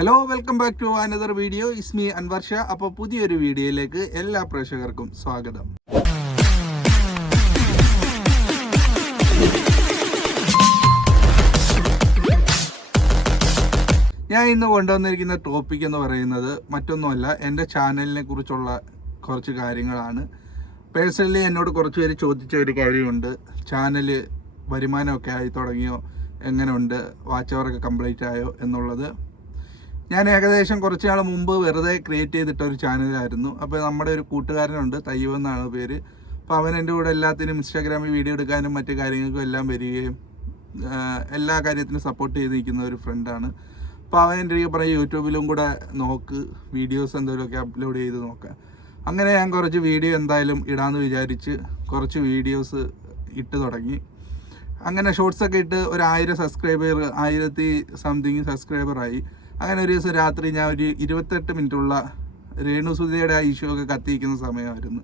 Hello welcome back to another video is me Anvarsha അപ്പോൾ പുതിയൊരു വീഡിയോയിലേക്ക് എല്ലാ പ്രേക്ഷകർക്കും സ്വാഗതം. ഞാൻ ഇന്ന് കൊണ്ടുവന്നിരിക്കുന്ന ടോപ്പിക് എന്ന് പറയുന്നത് മറ്റൊന്നുമല്ല എന്റെ ചാനലിനെ കുറിച്ചുള്ള കുറച്ച് കാര്യങ്ങളാണ്. പേഴ്സണലി എന്നോട് കുറച്ച് പേര് ചോദിച്ച ഒരു കാര്യമുണ്ട്. ചാനൽ വരുമാനമൊക്കെ ആയി തുടങ്ങിയോ എങ്ങനെയുണ്ട് വാച്ച് അവറൊക്കെ കംപ്ലീറ്റ് ആയോ എന്നുള്ളത്. ഞാൻ ഏകദേശം കുറച്ച് നാൾ മുമ്പ് വെറുതെ ക്രിയേറ്റ് ചെയ്തിട്ട ഒരു ചാനലായിരുന്നു അപ്പോൾ നമ്മുടെ ഒരു കൂട്ടുകാരനുണ്ട് തയ്യവ് എന്നാണ് പേര്. അപ്പോൾ അവൻ എന്റെ കൂടെ എല്ലാത്തിനും ഇൻസ്റ്റാഗ്രാമിൽ വീഡിയോ എടുക്കാനും മറ്റു കാര്യങ്ങൾക്കും എല്ലാം വരികയും എല്ലാ കാര്യത്തിനും സപ്പോർട്ട് ചെയ്ത് നിൽക്കുന്ന ഒരു ഫ്രണ്ടാണ് അപ്പോൾ അവൻ എന്റെ പറഞ്ഞ യൂട്യൂബിലും കൂടെ നോക്ക് വീഡിയോസ് എന്തെങ്കിലുമൊക്കെ അപ്ലോഡ് ചെയ്ത് നോക്കാം. അങ്ങനെ ഞാൻ കുറച്ച് വീഡിയോ എന്തായാലും ഇടാമെന്ന് വിചാരിച്ച് കുറച്ച് വീഡിയോസ് ഇട്ട് തുടങ്ങി. അങ്ങനെ ഷോർട്സ് ഒക്കെ ഇട്ട് ഒരു ആയിരം സബ്സ്ക്രൈബർ ആയിരത്തി സംതിങ് സബ്സ്ക്രൈബറായി അങ്ങനെ ഒരു ദിവസം രാത്രി ഞാൻ ഒരു ഇരുപത്തെട്ട് മിനിറ്റുള്ള രേണു സുധയുടെ ആ ഇഷ്യൂ ഒക്കെ കത്തിയിരിക്കുന്ന സമയമായിരുന്നു.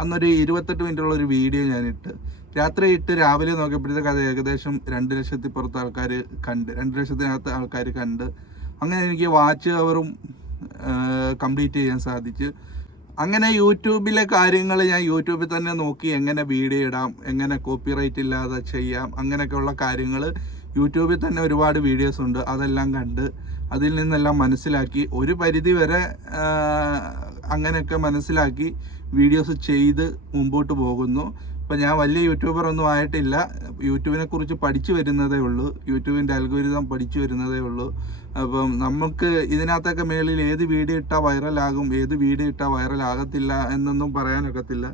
അന്നൊരു ഇരുപത്തെട്ട് മിനിറ്റുള്ള ഒരു വീഡിയോ ഞാനിട്ട്. രാത്രി ഇട്ട് രാവിലെ നോക്കിയപ്പോഴത്തേക്ക് അത് ഏകദേശം രണ്ട് ലക്ഷത്തി പുറത്ത് ആൾക്കാർ കണ്ട് രണ്ട് ലക്ഷത്തിനകത്ത് ആൾക്കാർ കണ്ട്. അങ്ങനെ എനിക്ക് വാച്ച് അവറും കംപ്ലീറ്റ് ചെയ്യാൻ സാധിച്ചു. അങ്ങനെ യൂട്യൂബിലെ കാര്യങ്ങൾ ഞാൻ യൂട്യൂബിൽ തന്നെ നോക്കി എങ്ങനെ വീഡിയോ ഇടാം എങ്ങനെ കോപ്പിറൈറ്റ് ഇല്ലാതെ ചെയ്യാം അങ്ങനെയൊക്കെയുള്ള കാര്യങ്ങൾ യൂട്യൂബിൽ തന്നെ ഒരുപാട് വീഡിയോസ് ഉണ്ട് അതെല്ലാം കണ്ട് അതിൽ നിന്നെല്ലാം മനസ്സിലാക്കി ഒരു പരിധി വരെ അങ്ങനെയൊക്കെ മനസ്സിലാക്കി വീഡിയോസ് ചെയ്ത് മുമ്പോട്ട് പോകുന്നു. ഇപ്പം ഞാൻ വലിയ യൂട്യൂബർ ഒന്നും ആയിട്ടില്ല. യൂട്യൂബിനെ കുറിച്ച് പഠിച്ചു വരുന്നതേ ഉള്ളൂ. യൂട്യൂബിന്റെ അൽഗോരിതം പഠിച്ചു വരുന്നതേ ഉള്ളൂ. അപ്പം നമുക്ക് ഇതിനകത്തൊക്കെ മേളിൽ ഏത് വീഡിയോ ഇട്ടാൽ വൈറലാകും ഏത് വീഡിയോ ഇട്ടാൽ വൈറലാകത്തില്ല എന്നൊന്നും പറയാനൊക്കത്തില്ല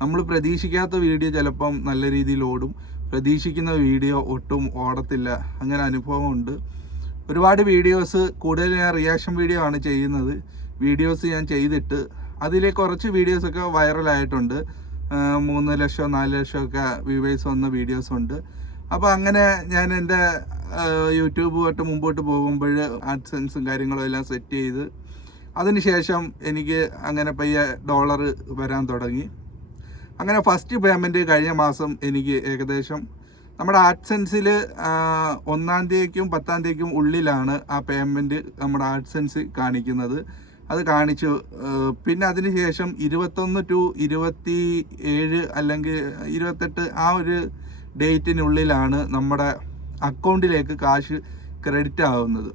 നമ്മൾ പ്രതീക്ഷിക്കാത്ത വീഡിയോ ചിലപ്പം നല്ല രീതിയിൽ ഓടും. പ്രതീക്ഷിക്കുന്ന വീഡിയോ ഒട്ടും ഓടത്തില്ല. അങ്ങനെ അനുഭവമുണ്ട്. ഒരുപാട് വീഡിയോസ് കൂടുതൽ ഞാൻ റിയാക്ഷൻ വീഡിയോ ആണ് ചെയ്യുന്നത്. വീഡിയോസ് ഞാൻ ചെയ്തിട്ട് അതിലെ കുറച്ച് വീഡിയോസൊക്കെ വൈറലായിട്ടുണ്ട് മൂന്ന് ലക്ഷം നാല് ലക്ഷം ഒക്കെ വ്യൂവേഴ്സ് വന്ന വീഡിയോസ് ഉണ്ട്. അപ്പോൾ അങ്ങനെ ഞാൻ എന്റെ യൂട്യൂബുമായിട്ട് മുമ്പോട്ട് പോകുമ്പോൾ ആഡ്സെൻസും കാര്യങ്ങളും എല്ലാം സെറ്റ് ചെയ്ത് അതിനുശേഷം എനിക്ക് അങ്ങനെ പയ്യെ ഡോളർ വരാൻ തുടങ്ങി. അങ്ങനെ ഫസ്റ്റ് പേയ്മെന്റ് കഴിഞ്ഞ മാസം എനിക്ക് ഏകദേശം നമ്മുടെ ആഡ്സെൻസിൽ ഒന്നാം തീയതിക്കും പത്താം തീയതിക്കും ഉള്ളിലാണ് ആ പേയ്മെന്റ് നമ്മുടെ ആഡ്സെൻസ് കാണിക്കുന്നത്. അത് കാണിച്ചു. പിന്നെ അതിന് ശേഷം ഇരുപത്തൊന്ന് ടു ഇരുപത്തി ഏഴ് അല്ലെങ്കിൽ ഇരുപത്തെട്ട് ആ ഒരു ഡേറ്റിനുള്ളിലാണ് നമ്മുടെ അക്കൗണ്ടിലേക്ക് കാശ് ക്രെഡിറ്റ് ആവുന്നത്.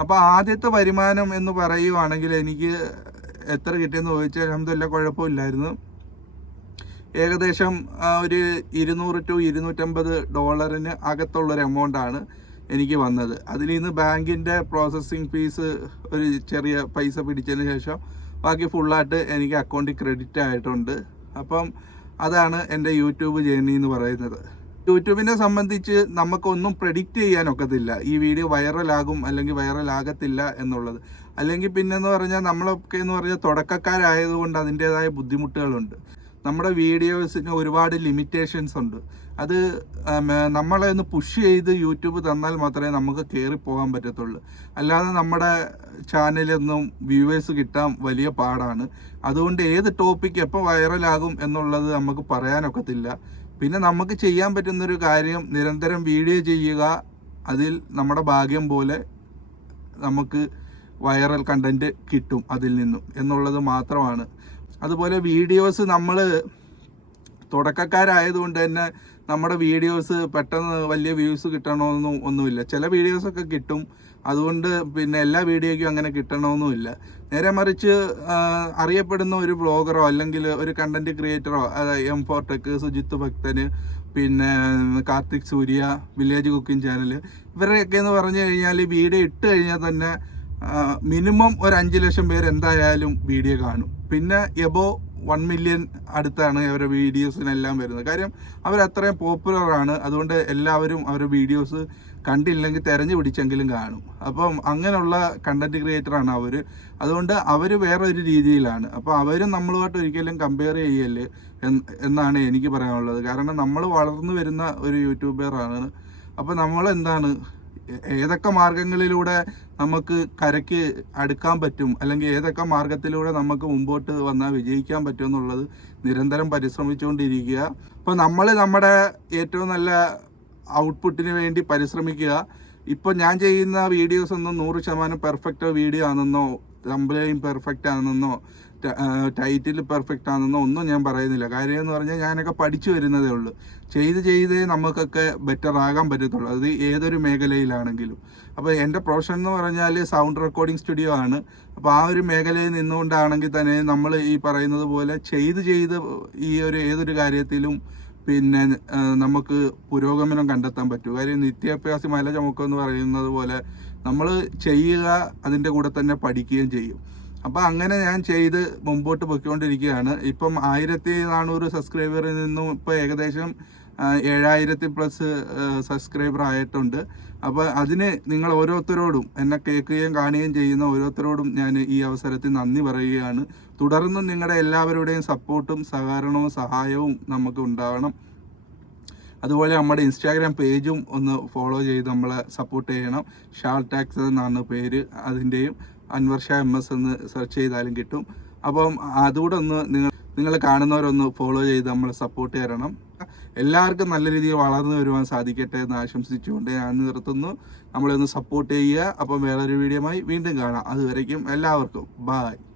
അപ്പോൾ ആദ്യത്തെ വരുമാനം എന്ന് പറയുവാണെങ്കിൽ എനിക്ക് എത്ര കിട്ടിയെന്ന് ചോദിച്ചാൽ അഹമ്മദില്ല കുഴപ്പമില്ലായിരുന്നു. ഏകദേശം ഒരു ഇരുന്നൂറ് ടു ഇരുന്നൂറ്റമ്പത് ഡോളറിന് അകത്തുള്ളൊരു എമൗണ്ടാണ് എനിക്ക് വന്നത്. അതിൽ നിന്ന് ബാങ്കിന്റെ പ്രോസസ്സിങ് ഫീസ് ഒരു ചെറിയ പൈസ പിടിച്ചതിന് ശേഷം ബാക്കി ഫുള്ളായിട്ട് എനിക്ക് അക്കൗണ്ടിൽ ക്രെഡിറ്റ് ആയിട്ടുണ്ട്. അപ്പം അതാണ് എന്റെ യൂട്യൂബ് ജേണി എന്ന് പറയുന്നത്. യൂട്യൂബിനെ സംബന്ധിച്ച് നമുക്കൊന്നും പ്രെഡിക്റ്റ് ചെയ്യാനൊക്കത്തില്ല ഈ വീഡിയോ വൈറലാകും അല്ലെങ്കിൽ വൈറലാകത്തില്ല എന്നുള്ളത്. അല്ലെങ്കിൽ പിന്നെ എന്ന് പറഞ്ഞാൽ നമ്മളൊക്കെ എന്ന് പറഞ്ഞാൽ തുടക്കക്കാരായതുകൊണ്ട് അതിന്റേതായ ബുദ്ധിമുട്ടുകളുണ്ട്. നമ്മുടെ വീഡിയോസിന് ഒരുപാട് ലിമിറ്റേഷൻസ് ഉണ്ട്. അത് നമ്മളെ ഒന്ന് പുഷ് ചെയ്ത് യൂട്യൂബ് തന്നാൽ മാത്രമേ നമുക്ക് കയറി പോകാൻ പറ്റത്തുള്ളൂ. അല്ലാതെ നമ്മുടെ ചാനലൊന്നും വ്യൂവേഴ്സ് കിട്ടാൻ വലിയ പാടാണ്. അതുകൊണ്ട് ഏത് ടോപ്പിക്ക് എപ്പോൾ വൈറലാകും എന്നുള്ളത് നമുക്ക് പറയാനൊക്കത്തില്ല. പിന്നെ നമുക്ക് ചെയ്യാൻ പറ്റുന്നൊരു കാര്യം നിരന്തരം വീഡിയോ ചെയ്യുക അതിൽ നമ്മുടെ ഭാഗ്യം പോലെ നമുക്ക് വൈറൽ കണ്ടന്റ് കിട്ടും അതിൽ നിന്നും എന്നുള്ളത് മാത്രമാണ്. അതുപോലെ വീഡിയോസ് നമ്മൾ തുടക്കക്കാരായതുകൊണ്ട് തന്നെ നമ്മുടെ വീഡിയോസ് പെട്ടെന്ന് വലിയ വ്യൂസ് കിട്ടണമെന്നും ഒന്നുമില്ല. ചില വീഡിയോസൊക്കെ കിട്ടും. അതുകൊണ്ട് പിന്നെ എല്ലാ വീഡിയോയ്ക്കും അങ്ങനെ കിട്ടണമെന്നുമില്ല. നേരെ മറിച്ച് അറിയപ്പെടുന്ന ഒരു ബ്ലോഗറോ അല്ലെങ്കിൽ ഒരു content ക്രിയേറ്ററോ M four tech Sujith Bhakthan പിന്നെ Karthik Surya village cooking channel ഇവരുടെയൊക്കെ എന്ന് പറഞ്ഞു കഴിഞ്ഞാൽ വീഡിയോ ഇട്ട് കഴിഞ്ഞാൽ തന്നെ മിനിമം ഒരു അഞ്ച് ലക്ഷം പേര് എന്തായാലും വീഡിയോ കാണും. പിന്നെ എബോ വൺ മില്യൺ അടുത്താണ് അവരുടെ വീഡിയോസിനെല്ലാം വരുന്നത്. കാര്യം പോപ്പുലർ ആണ്. അതുകൊണ്ട് എല്ലാവരും അവരുടെ വീഡിയോസ് കണ്ടില്ലെങ്കിൽ തിരഞ്ഞു പിടിച്ചെങ്കിലും കാണും. അപ്പം അങ്ങനെയുള്ള കണ്ടന്റ് ക്രിയേറ്ററാണ് അവർ അതുകൊണ്ട് അവർ വേറെ ഒരു രീതിയിലാണ്. അപ്പോൾ അവരും നമ്മളുമായിട്ട് ഒരിക്കലും കമ്പയർ ചെയ്യൽ എന്നാണ് എനിക്ക് പറയാനുള്ളത്. കാരണം നമ്മൾ വളർന്നു വരുന്ന ഒരു യൂട്യൂബറാണ് അപ്പോൾ നമ്മൾ എന്താണ് ഏതൊക്കെ മാർഗങ്ങളിലൂടെ നമുക്ക് കരയ്ക്ക് അടുക്കാൻ പറ്റും? അല്ലെങ്കിൽ ഏതൊക്കെ മാർഗത്തിലൂടെ നമുക്ക് മുമ്പോട്ട് വന്നാൽ വിജയിക്കാൻ പറ്റും എന്നുള്ളത് നിരന്തരം പരിശ്രമിച്ചുകൊണ്ടിരിക്കുക. അപ്പോൾ നമ്മൾ നമ്മുടെ ഏറ്റവും നല്ല ഔട്ട്പുട്ടിന് വേണ്ടി പരിശ്രമിക്കുക. ഇപ്പോൾ ഞാൻ ചെയ്യുന്ന വീഡിയോസ് ഒന്നും നൂറ് ശതമാനം പെർഫെക്റ്റ് വീഡിയോ ആണെന്നോ തമ്പലയും പെർഫെക്റ്റ് ആണെന്നോ ടൈറ്റിൽ പെർഫെക്റ്റ് ആണെന്നോ ഒന്നും ഞാൻ പറയുന്നില്ല. കാര്യം എന്ന് പറഞ്ഞാൽ ഞാനൊക്കെ പഠിച്ചു വരുന്നതേ ഉള്ളൂ. ചെയ്ത് ചെയ്തേ നമുക്കൊക്കെ ബെറ്റർ ആകാൻ പറ്റത്തുള്ളൂ. അത് ഏതൊരു മേഖലയിലാണെങ്കിലും. അപ്പോൾ എന്റെ പ്രൊഫഷൻ എന്ന് പറഞ്ഞാൽ സൗണ്ട് റെക്കോർഡിംഗ് സ്റ്റുഡിയോ ആണ്. അപ്പോൾ ആ ഒരു മേഖലയിൽ നിന്നുകൊണ്ടാണെങ്കിൽ തന്നെ നമ്മൾ ഈ പറയുന്നത് പോലെ ചെയ്ത് ചെയ്ത് ഈ ഒരു ഏതൊരു കാര്യത്തിലും പിന്നെ നമുക്ക് പുരോഗമനം കണ്ടെത്താൻ പറ്റും. കാര്യം നിത്യാഭ്യാസി മല ചുമക്കം എന്ന് പറയുന്നത് പോലെ നമ്മൾ ചെയ്യുക അതിന്റെ കൂടെ തന്നെ പഠിക്കുകയും ചെയ്യും. അപ്പോൾ അങ്ങനെ ഞാൻ ചെയ്ത് മുമ്പോട്ട് പൊയ്ക്കൊണ്ടിരിക്കുകയാണ്. ഇപ്പം ആയിരത്തി നാനൂറ് സബ്സ്ക്രൈബറിൽ നിന്നും ഇപ്പോൾ ഏകദേശം ഏഴായിരത്തി പ്ലസ് സബ്സ്ക്രൈബർ ആയിട്ടുണ്ട്. അപ്പോൾ അതിന് നിങ്ങൾ ഓരോരുത്തരോടും എന്നെ കേൾക്കുകയും കാണുകയും ചെയ്യുന്ന ഓരോരുത്തരോടും ഞാൻ ഈ അവസരത്തിൽ നന്ദി പറയുകയാണ്. തുടർന്നും നിങ്ങളുടെ എല്ലാവരുടെയും സപ്പോർട്ടും സഹകരണവും സഹായവും നമുക്ക് ഉണ്ടാവണം. അതുപോലെ നമ്മുടെ ഇൻസ്റ്റാഗ്രാം പേജും ഒന്ന് ഫോളോ ചെയ്ത് നമ്മളെ സപ്പോർട്ട് ചെയ്യണം. ഷാൾ ടാക്സ് എന്നാണ് പേര് അതിന്റെയും. അൻവർ ഷാ എം എസ് എന്ന് സെർച്ച് ചെയ്താലും കിട്ടും. അപ്പം അതുകൂടെ ഒന്ന് നിങ്ങൾ നിങ്ങൾ കാണുന്നവരൊന്ന് ഫോളോ ചെയ്ത് നമ്മളെ സപ്പോർട്ട് തരണം. എല്ലാവർക്കും നല്ല രീതിയിൽ വളർന്നു വരുവാൻ സാധിക്കട്ടെ എന്ന് ആശംസിച്ചുകൊണ്ട് ഞാൻ നിർത്തുന്നു. നമ്മളെ ഒന്ന് സപ്പോർട്ട് ചെയ്യുക. അപ്പം വേറൊരു വീഡിയോമായി വീണ്ടും കാണാം. അതുവരയ്ക്കും എല്ലാവർക്കും. ബായ്